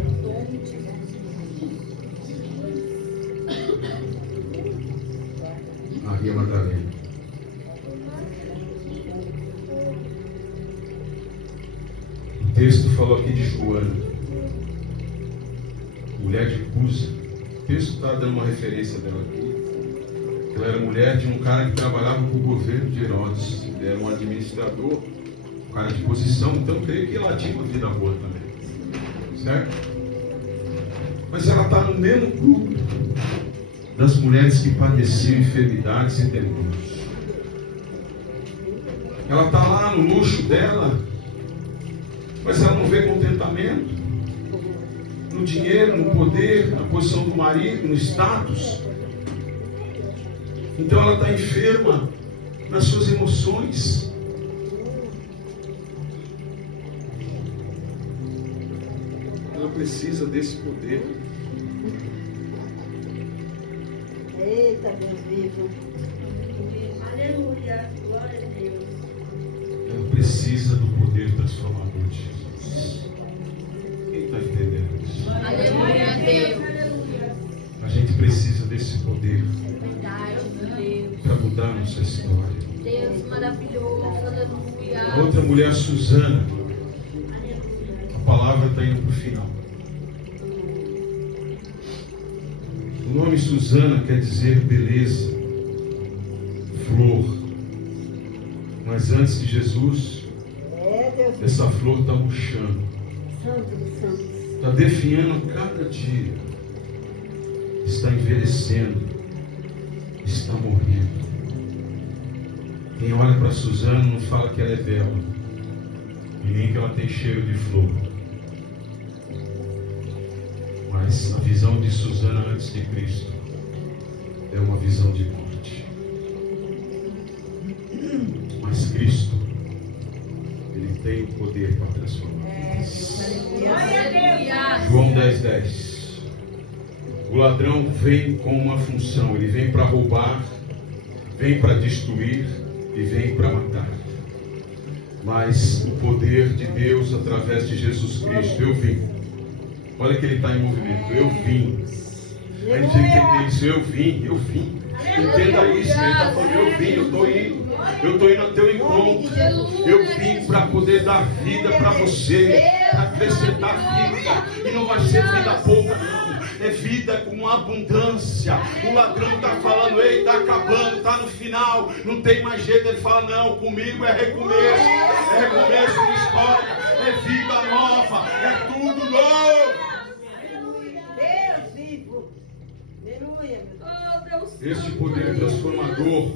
Maria Madalena. O texto falou aqui de Joana, mulher de Cusa. O texto está dando uma referência dela aqui. Ela era mulher de um cara que trabalhava para o governo de Herodes. Ele era um administrador, um cara de posição. Então eu creio que ela tinha uma vida boa também, certo? Mas ela está no mesmo grupo das mulheres que padeciam enfermidades e demônios. Ela está lá no luxo dela, mas ela não vê contentamento no dinheiro, no poder, na posição do marido, no status. Então ela está enferma nas suas emoções. Ela precisa desse poder. Eita, Deus vivo. Aleluia. Glória a Deus. Ela precisa do poder transformador de Jesus. Quem está entendendo isso? Aleluia a Deus. A gente precisa desse poder Verdade, Deus. para mudar a nossa história. Deus maravilhoso. Aleluia. A outra mulher, Susana, a palavra está indo para o final. O nome Susana quer dizer beleza, flor. Mas antes de Jesus, essa flor está murchando, está definhando a cada dia, está envelhecendo, está morrendo. Quem olha para Susana não fala que ela é bela, e nem que ela tem cheiro de flor. Mas a visão de Susana antes de Cristo é uma visão de morte. Mas Cristo, Ele tem o poder para transformar. João 10:10. O ladrão vem com uma função. Ele vem para roubar, vem para destruir e vem para matar. Mas o poder de Deus através de Jesus Cristo, eu vim. Olha que ele está em movimento. Eu vim. A gente tem que entender isso. Eu vim. Entenda isso. Ele está falando, eu vim, eu estou indo. Eu estou indo ao teu encontro. Eu vim para poder dar vida para você, para acrescentar vida. E não vai ser vida pouca, não. é vida com abundância. O ladrão está falando, ei, está acabando, está no final, não tem mais jeito. Ele fala, não, comigo é recomeço de história, é vida nova, é tudo novo. Deus vivo. Aleluia. Este poder transformador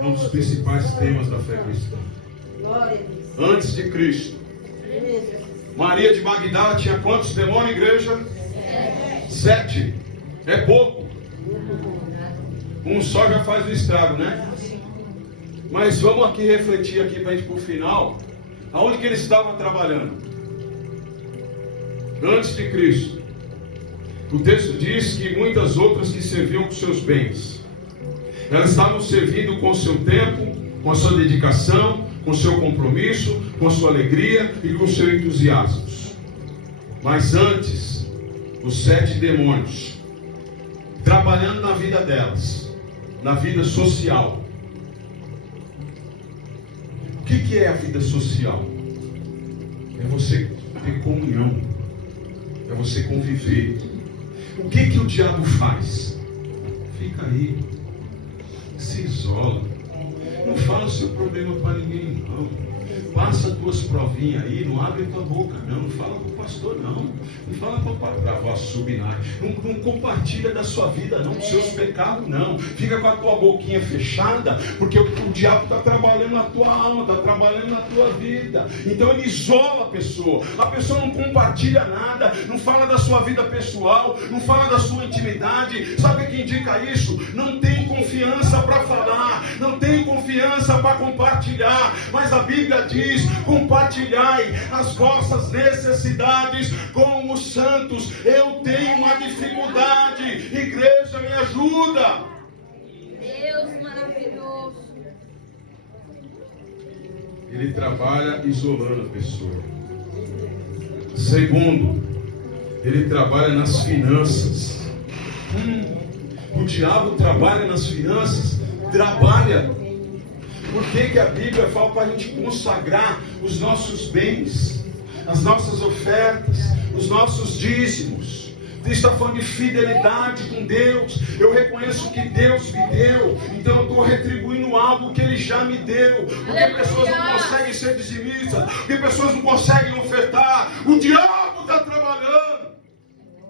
é um dos principais temas da fé cristã. Glória a Deus. Antes de Cristo, Maria de Magdala tinha quantos demônios, igreja? 7. É pouco. Um só já faz o estrago, né? Mas vamos aqui refletir aqui para a gente, por final, aonde que ele estava trabalhando? Antes de Cristo. O texto diz que muitas outras que serviam com seus bens. Elas estavam servindo com o seu tempo, com a sua dedicação, com o seu compromisso, com a sua alegria e com o seu entusiasmo. Mas antes, os 7 demônios, trabalhando na vida delas, na vida social. O que é a vida social? É você ter comunhão, é você conviver. O que o diabo faz? Fica aí, se isola, não fala o seu problema para ninguém, não. Passa as tuas provinhas aí, não abre tua boca, não fala para o pastor, não fala para a voz subinar, não compartilha da sua vida, não, dos seus pecados, não. Fica com a tua boquinha fechada, porque o diabo está trabalhando na tua alma, está trabalhando na tua vida. Então ele isola a pessoa não compartilha nada, não fala da sua vida pessoal, não fala da sua intimidade. Sabe o que indica isso? Não tem confiança para falar, não tem confiança para compartilhar. Mas a Bíblia diz: compartilhai as vossas necessidades com os santos. Eu tenho uma dificuldade, igreja, me ajuda. Deus maravilhoso. Ele trabalha isolando a pessoa. Segundo, ele trabalha nas finanças. O diabo trabalha nas finanças? Trabalha. Por que a Bíblia fala para a gente consagrar os nossos bens, as nossas ofertas, os nossos dízimos? Está falando de fidelidade com Deus. Eu reconheço que Deus me deu, então eu estou retribuindo algo que Ele já me deu. Porque pessoas não conseguem ser dizimistas, porque pessoas não conseguem ofertar. O diabo está trabalhando.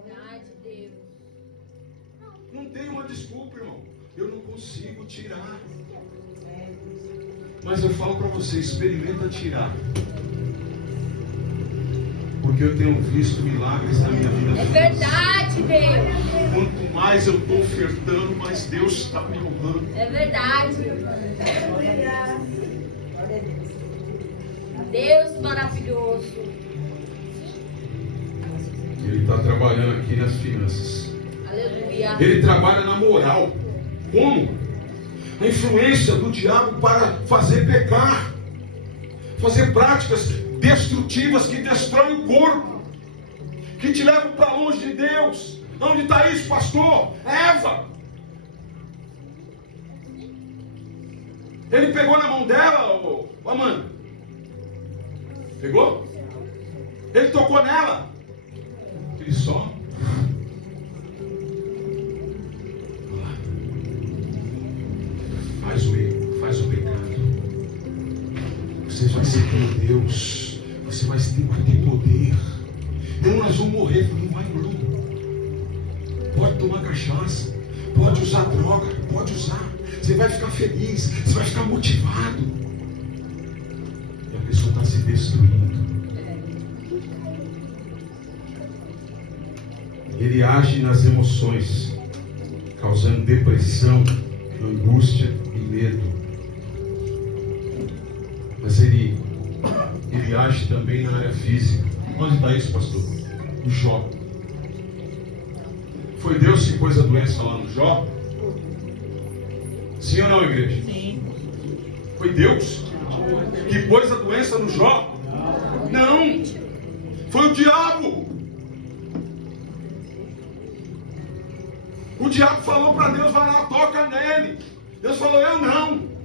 Verdade, Deus. Não tem uma desculpa, irmão. Eu não consigo tirar. Mas eu falo para você, experimenta tirar. Porque eu tenho visto milagres na minha vida. É verdade, Deus. Quanto mais eu estou ofertando, mais Deus está me honrando. É verdade. Deus maravilhoso. Ele está trabalhando aqui nas finanças. Aleluia. Ele trabalha na moral. Como? A influência do diabo para fazer pecar, fazer práticas destrutivas que destroem o corpo, que te levam para longe de Deus. Onde está isso, pastor? Eva. Ele pegou na mão dela, ô Amanda. Pegou? Ele tocou nela. Ele só. Faz o pecado. Você vai ser como Deus. Você vai ter poder. Não, nós vamos morrer. Não vai não. Pode tomar cachaça. Pode usar droga. Pode usar. Você vai ficar feliz. Você vai ficar motivado. E a pessoa está se destruindo. Ele age nas emoções, causando depressão, angústia e medo. Mas ele age também na área física. Onde está isso, pastor? O Jó. Foi Deus que pôs a doença lá no Jó? Sim ou não, igreja? Sim. Foi Deus que pôs a doença no Jó? Não. Foi o diabo. O diabo falou para Deus: vai lá, toca nele. Deus falou: eu não.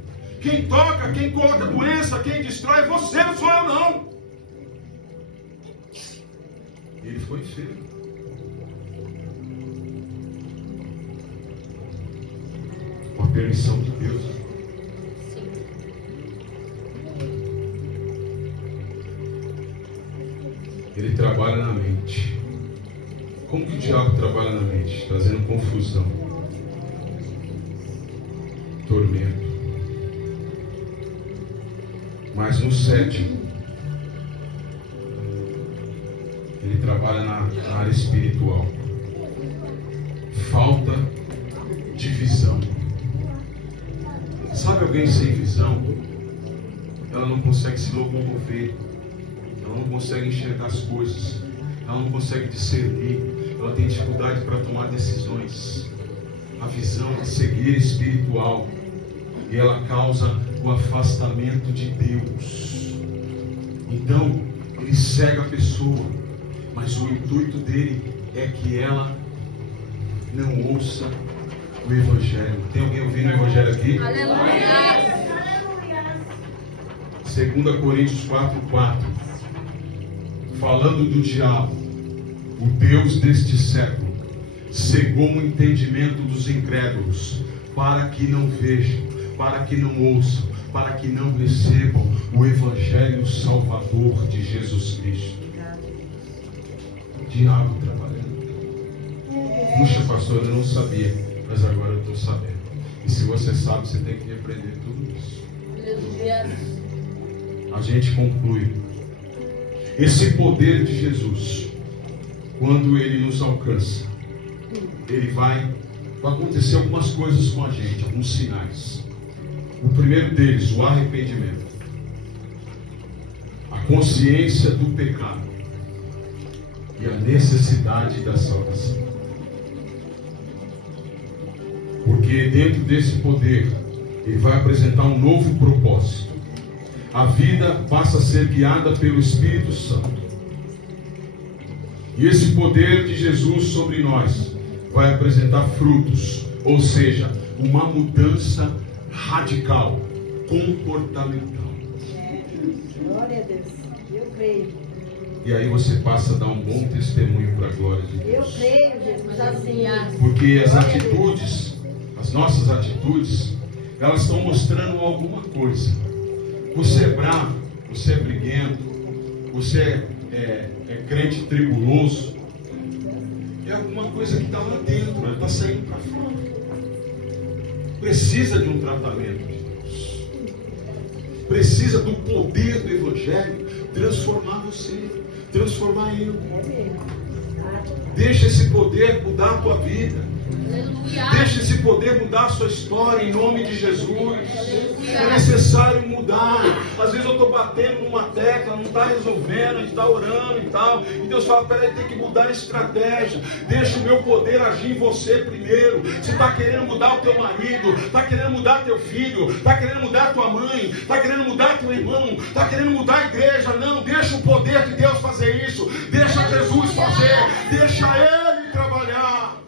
Quem toca, quem coloca doença, quem destrói é você, não sou eu não. Ele foi enfermo. permissão de Deus. Ele trabalha na mente. Como que o diabo trabalha na mente? Trazendo confusão, tormento. Mas no sétimo, ele trabalha na área espiritual. Falta de visão. Sabe alguém sem visão? Ela não consegue se locomover. Ela não consegue enxergar as coisas. Ela não consegue discernir. Ela tem dificuldade para tomar decisões. A visão é cegueira espiritual. E ela causa o afastamento de Deus. Então, ele cega a pessoa. Mas o intuito dele é que ela não ouça o Evangelho. Tem alguém ouvindo o Evangelho aqui? Aleluia. 2 Coríntios 4:4. Falando do diabo, o Deus deste século cegou o entendimento dos incrédulos, para que não vejam, para que não ouçam, para que não recebam o Evangelho Salvador de Jesus Cristo. Diabo trabalhando. Puxa, pastor, eu não sabia, mas agora eu estou sabendo. E se você sabe, você tem que repreender tudo isso. Aleluia. A gente conclui. Esse poder de Jesus, quando ele nos alcança, ele vai acontecer algumas coisas com a gente, alguns sinais. O primeiro deles, o arrependimento, a consciência do pecado e a necessidade da salvação. Porque dentro desse poder, ele vai apresentar um novo propósito. A vida passa a ser guiada pelo Espírito Santo. E esse poder de Jesus sobre nós vai apresentar frutos, ou seja, uma mudança radical, comportamental. Glória a Deus. Eu creio. E aí você passa a dar um bom testemunho para a glória de Eu Deus. creio, Jesus. Assim. Porque as atitudes, as nossas atitudes, elas estão mostrando alguma coisa. Você é bravo, você é briguento, você é crente tribuloso. É alguma coisa que está lá dentro, ela está saindo para fora. Precisa de um tratamento de Deus. Precisa do poder do Evangelho transformar você, transformar eu. Deixa esse poder mudar a tua vida. Deixa esse poder mudar a sua história em nome de Jesus. É necessário mudar. Às vezes eu estou batendo numa tecla, não está resolvendo, a gente está orando e tal. E Deus fala, peraí, tem que mudar a estratégia. Deixa o meu poder agir em você primeiro. Você está querendo mudar o teu marido, está querendo mudar teu filho, está querendo mudar a tua mãe, está querendo mudar teu irmão, está querendo mudar a igreja. Não, deixa o poder de Deus fazer isso. Deixa Jesus fazer. Deixa Ele trabalhar.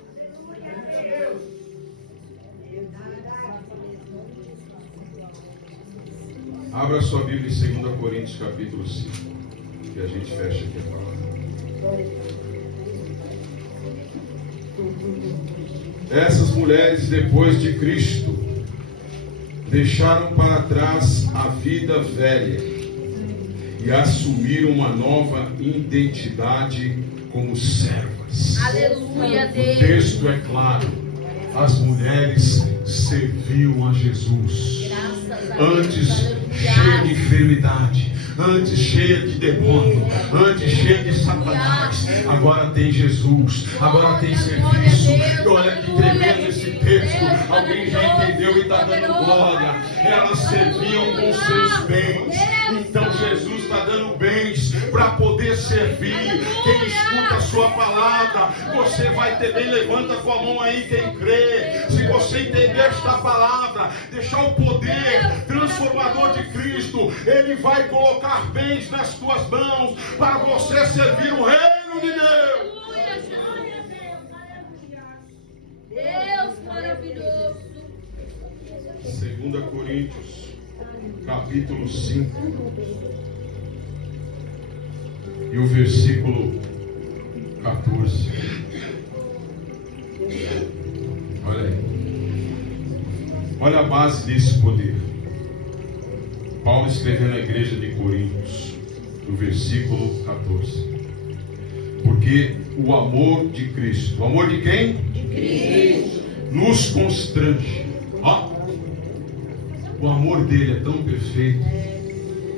Abra sua Bíblia em 2 Coríntios capítulo 5, que a gente fecha aqui a palavra. Essas mulheres, depois de Cristo, deixaram para trás a vida velha e assumiram uma nova identidade como servas. Aleluia, O Deus. texto é claro. As mulheres serviam a Jesus. Antes cheia de enfermidade, antes cheia de demônio, antes cheia de Satanás, agora tem Jesus, agora tem serviço. E olha que tremendo esse texto. Alguém já entendeu e está dando glória. Elas serviam com seus bens. Então Jesus está dando bens para poder servir. Quem escuta a sua palavra, você vai ter bem. Levanta com a mão aí quem crê. Se você entender esta palavra, deixar o poder transformador de Cristo, Ele vai colocar bens nas tuas mãos para você servir o reino de Deus. Deus maravilhoso. 2 Coríntios capítulo 5 e o versículo 14. Olha aí. Olha a base desse poder. Paulo escreveu na igreja de Coríntios, no versículo 14. Porque o amor de Cristo, o amor de quem? De Cristo. Nos constrange. Ó, o amor dele é tão perfeito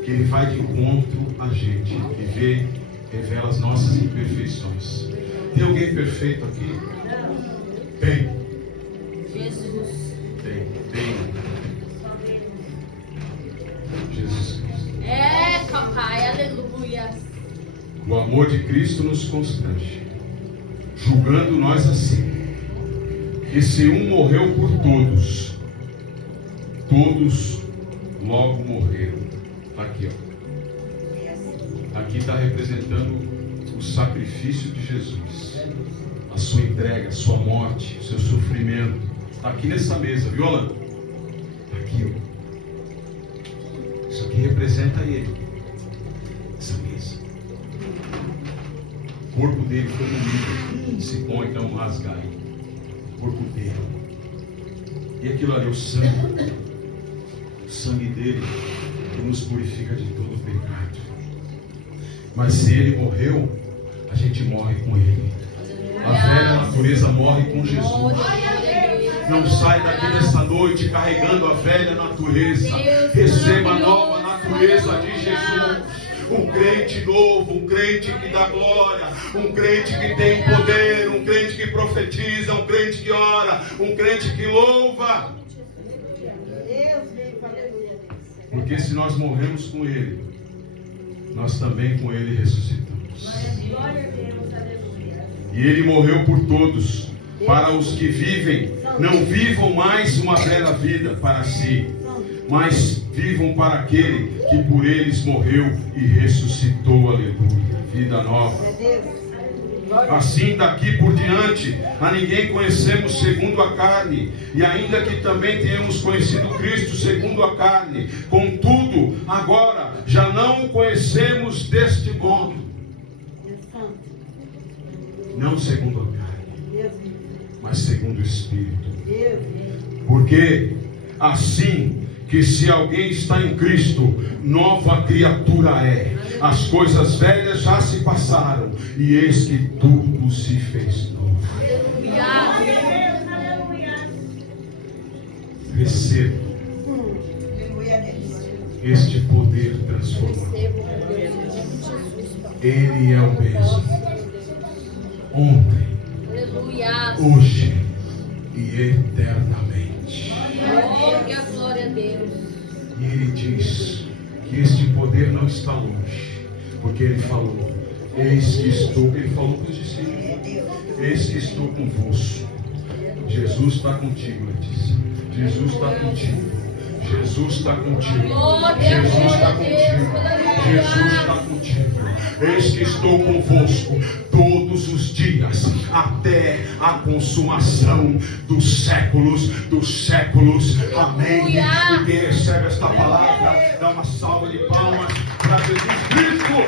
que ele vai de encontro a gente e revela as nossas imperfeições. Tem alguém perfeito aqui? Tem. Jesus. Tem. Jesus Cristo. É, papai, aleluia. O amor de Cristo nos constrange, julgando nós assim, que se um morreu por todos, todos logo morreram. Está aqui, ó. Aqui está representando o sacrifício de Jesus, a sua entrega, a sua morte, o seu sofrimento. Está aqui nessa mesa, viu, Alan? Está aqui, ó. Isso aqui representa ele, essa mesa. O corpo dele foi moído, se põe então rasgar aí. O corpo dele. E aquilo ali, o sangue dele, que nos purifica de todo o pecado. Mas se ele morreu, a gente morre com ele. A velha natureza morre com Jesus. Não sai daqui dessa noite carregando a velha natureza. Receba a nova natureza de Jesus. Um crente novo, um crente que dá glória, um crente que tem poder, um crente que profetiza, um crente que ora, um crente que louva. Porque se nós morremos com Ele, nós também com Ele ressuscitamos. E Ele morreu por todos, para os que vivem, não vivam mais uma velha vida para si, mas vivam para aquele que por eles morreu e ressuscitou. Aleluia. Vida nova. Assim daqui por diante a ninguém conhecemos segundo a carne, e ainda que também tenhamos conhecido Cristo segundo a carne, contudo agora já não o conhecemos deste modo, não segundo a carne, mas segundo o Espírito. Porque assim que se alguém está em Cristo, nova criatura é. As coisas velhas já se passaram, e eis que tudo se fez novo. Receba este poder transformador. Ele é o mesmo ontem, hoje e eternamente. Glória a Deus. E ele diz que este poder não está longe, porque ele falou: eis que estou, ele falou para os discípulos: eis que estou convosco. Jesus está contigo, Letícia. Jesus está contigo. Jesus está contigo. Jesus está contigo. Jesus está contigo. Eis que estou convosco todos os dias, até a consumação dos séculos dos séculos. Amém. E quem recebe esta palavra, dá uma salva de palmas para Jesus Cristo.